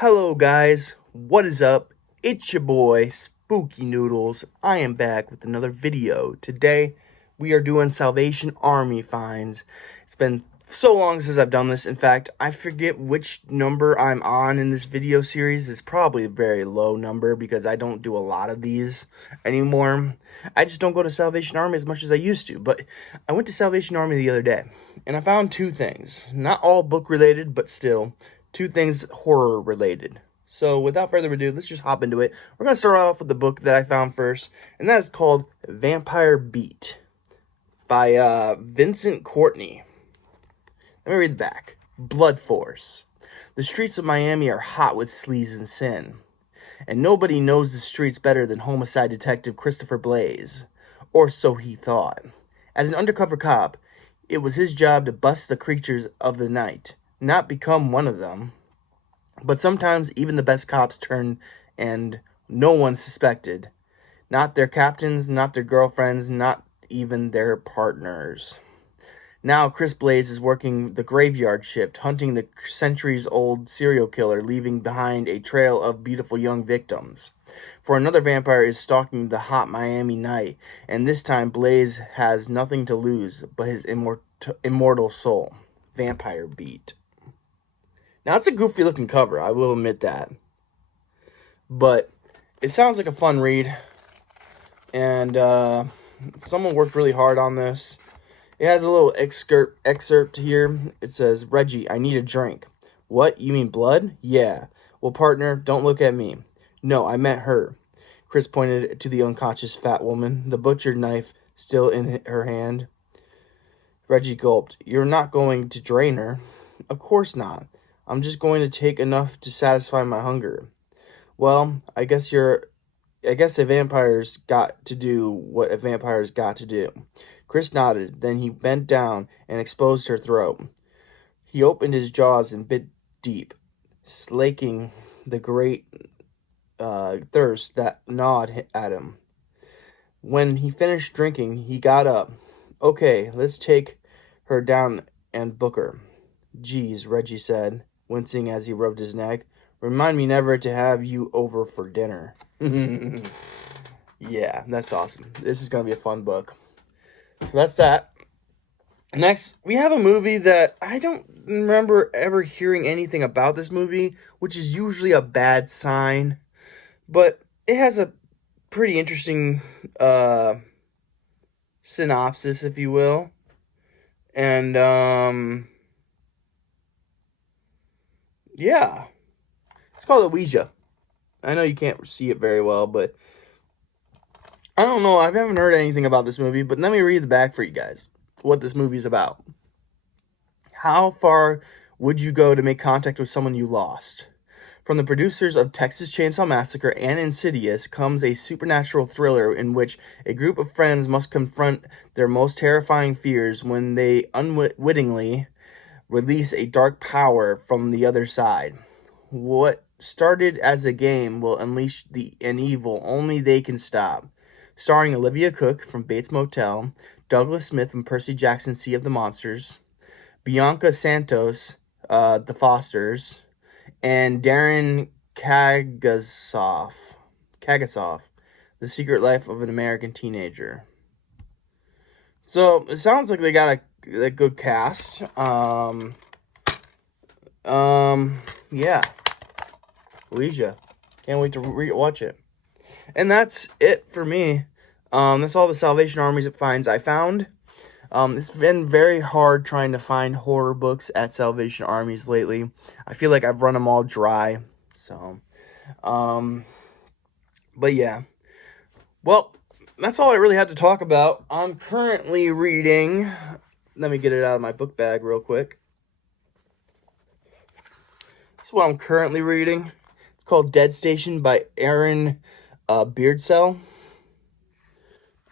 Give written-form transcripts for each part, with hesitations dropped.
Hello guys, what is up? It's your boy Spooky Noodles. I am back with another video. Today we are doing Salvation Army finds. It's been so long since I've done this. In fact, I forget which number I'm on in this video series. It's probably a very low number because I don't do a lot of these anymore. I just don't go to Salvation Army as much as I used to. But I went to Salvation Army the other day and I found two things. Not all book related, but still two things horror related. So without further ado, let's just hop into it. We're going to start off with the book that I found first, and that is called Vampire Beat by Vincent Courtney. Let me read the back. Blood Force. The streets of Miami are hot with sleaze and sin, and nobody knows the streets better than homicide detective Christopher Blaze. Or so he thought. As an undercover cop, it was his job to bust the creatures of the night, not become one of them. But sometimes even the best cops turn and no one suspected. Not their captains, not their girlfriends, not even their partners. Now Chris Blaze is working the graveyard shift, hunting the centuries-old serial killer, leaving behind a trail of beautiful young victims. For another vampire is stalking the hot Miami night, and this time Blaze has nothing to lose but his immortal soul. Vampire Beat. Now, it's a goofy looking cover, I will admit that. But it sounds like a fun read. And someone worked really hard on this. It has a little excerpt here. It says, Reggie, I need a drink. What? You mean blood? Yeah. Well, partner, don't look at me. No, I meant her. Chris pointed to the unconscious fat woman, the butcher knife still in her hand. Reggie gulped. You're not going to drain her. Of course not. I'm just going to take enough to satisfy my hunger. Well, I guess a vampire's got to do what a vampire's got to do. Chris nodded, then he bent down and exposed her throat. He opened his jaws and bit deep, slaking the great thirst that gnawed at him. When he finished drinking, he got up. Okay, let's take her down and book her. Geez, Reggie said, wincing as he rubbed his neck. Remind me never to have you over for dinner. Yeah, that's awesome. This is going to be a fun book. So that's that. Next, we have a movie that I don't remember ever hearing anything about this movie, which is usually a bad sign. But it has a pretty interesting synopsis, if you will. And, yeah. It's called Ouija. I know you can't see it very well, but I don't know. I haven't heard anything about this movie, but let me read the back for you guys. What this movie is about. How far would you go to make contact with someone you lost? From the producers of Texas Chainsaw Massacre and Insidious comes a supernatural thriller in which a group of friends must confront their most terrifying fears when they unwittingly release a dark power from the other side. What started as a game will unleash an evil only they can stop. Starring Olivia Cooke from Bates Motel, Douglas Smith from Percy Jackson's Sea of the Monsters, Bianca Santos, The Fosters, and Darren Kagasoff, The Secret Life of an American Teenager. So, it sounds like they got a good cast. Yeah. Ouija. Can't wait to watch it. And that's it for me. That's all the Salvation Army finds I found. It's been very hard trying to find horror books at Salvation Armies lately. I feel like I've run them all dry. So, but yeah. Well, that's all I really had to talk about. I'm currently reading. Let me get it out of my book bag real quick. This is what I'm currently reading. It's called Dead Station by Aaron Beardsell.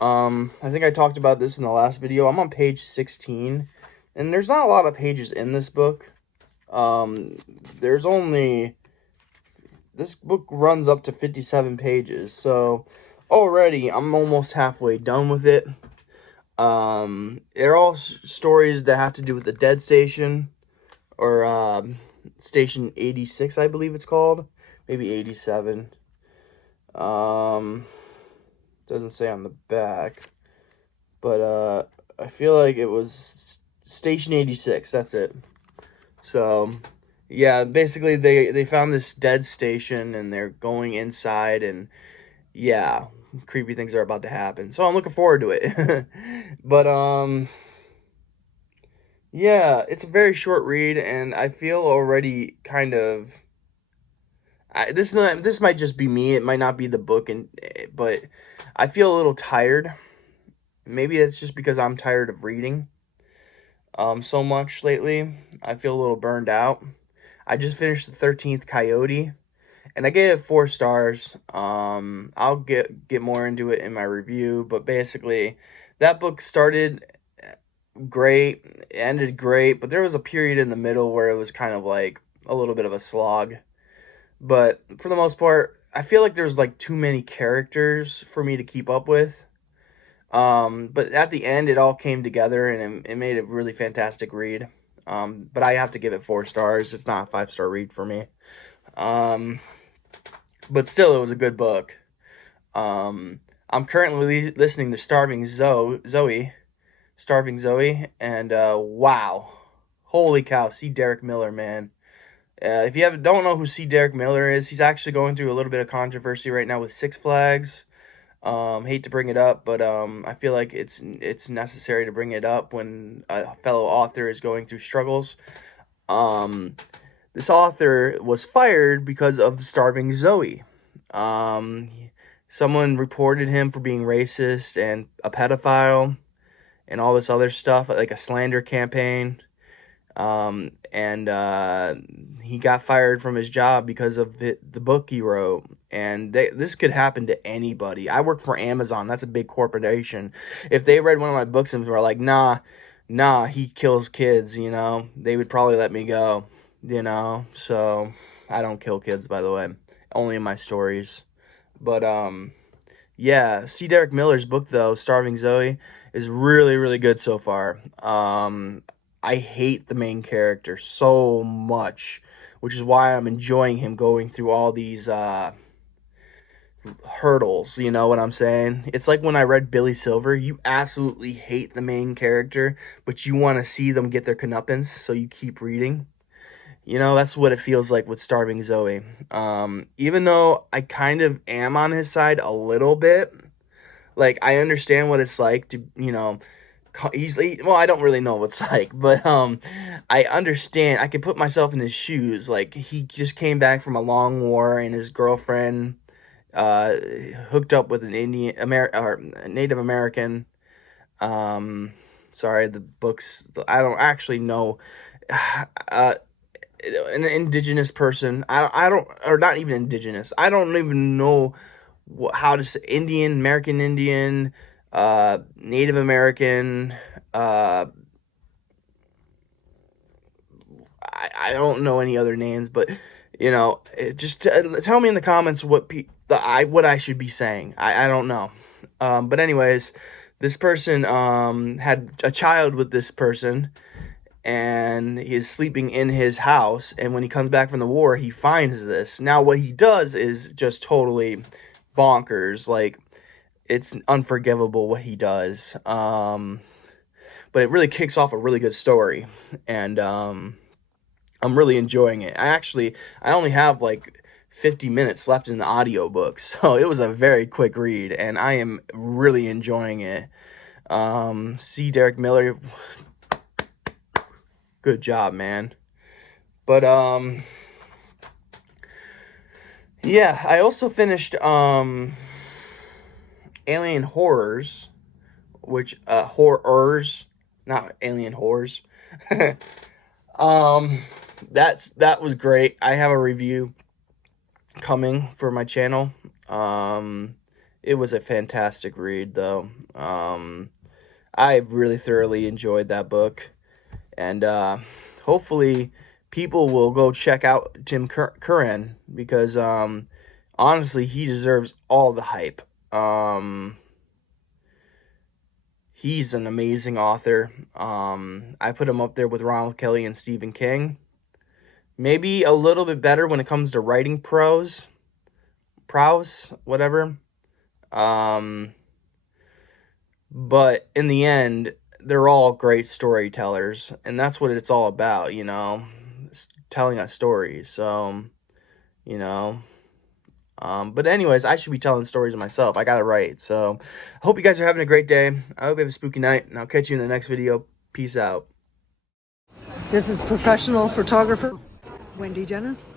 I think I talked about this in the last video. I'm on page 16, and there's not a lot of pages in this book. This book runs up to 57 pages, so already I'm almost halfway done with it. They're all stories that have to do with the Dead Station, or Station 86, I believe it's called. Maybe 87. Doesn't say on the back. But I feel like it was Station 86. That's it. So, yeah, basically they found this dead station and they're going inside, and yeah, creepy things are about to happen. So I'm looking forward to it. But yeah, it's a very short read, and I feel already kind of this might just be me. It might not be the book, but I feel a little tired. Maybe it's just because I'm tired of reading so much lately. I feel a little burned out. I just finished the 13th Coyote, and I gave it 4 stars. I'll get more into it in my review, but basically, that book started great, ended great, but there was a period in the middle where it was kind of like a little bit of a slog. But for the most part, I feel like there's like too many characters for me to keep up with. But at the end, it all came together, and it made a really fantastic read. But I have to give it 4 stars. It's not a 5-star read for me. But still, it was a good book. I'm currently listening to Starving Zoe, and wow, holy cow! C. Derek Miller, man. If you don't know who C. Derek Miller is, he's actually going through a little bit of controversy right now with Six Flags. Hate to bring it up, but I feel like it's necessary to bring it up when a fellow author is going through struggles. This author was fired because of Starving Zoe. Someone reported him for being racist and a pedophile and all this other stuff, like a slander campaign. And he got fired from his job because of the book he wrote. And this could happen to anybody. I work for Amazon. That's a big corporation. If they read one of my books and were like, nah, he kills kids, they would probably let me go, So I don't kill kids, by the way, only in my stories. But yeah, C. Derek Miller's book, though, Starving Zoe, is really, really good so far. I hate the main character so much, which is why I'm enjoying him going through all these hurdles, you know what I'm saying? It's like when I read Billy Silver, you absolutely hate the main character, but you want to see them get their comeuppance, so you keep reading. That's what it feels like with Starving Zoe. Even though I kind of am on his side a little bit, like, I understand what it's like to, well, I don't really know what it's like, but I understand. I can put myself in his shoes. Like, he just came back from a long war, and his girlfriend hooked up with an or Native American. Sorry, the books, I don't actually know. An indigenous person. I don't, or not even indigenous. I don't even know how to say American Indian, Native American. I don't know any other names, but just tell me in the comments what I should be saying. I don't know. But anyways, this person had a child with this person, and he is sleeping in his house, and when he comes back from the war, he finds this. Now, what he does is just totally bonkers. Like, it's unforgivable what he does. But it really kicks off a really good story, and I'm really enjoying it. I only have like 50 minutes left in the audiobook, so it was a very quick read, and I am really enjoying it. C. Derek Miller, good job, man. But yeah, I also finished Alien Horrors, which horrors, not Alien Horrors. That was great. I have a review coming for my channel. It was a fantastic read, though. I really thoroughly enjoyed that book, and hopefully people will go check out Tim Curran, because honestly, he deserves all the hype. He's an amazing author. I put him up there with Ronald Kelly and Stephen King. Maybe a little bit better when it comes to writing prose, whatever. But in the end, they're all great storytellers, and that's what it's all about, you know, telling a story. So, you know, but anyways, I should be telling stories myself. I got it right. So, I hope you guys are having a great day. I hope you have a spooky night, and I'll catch you in the next video. Peace out. This is professional photographer Wendy Dennis.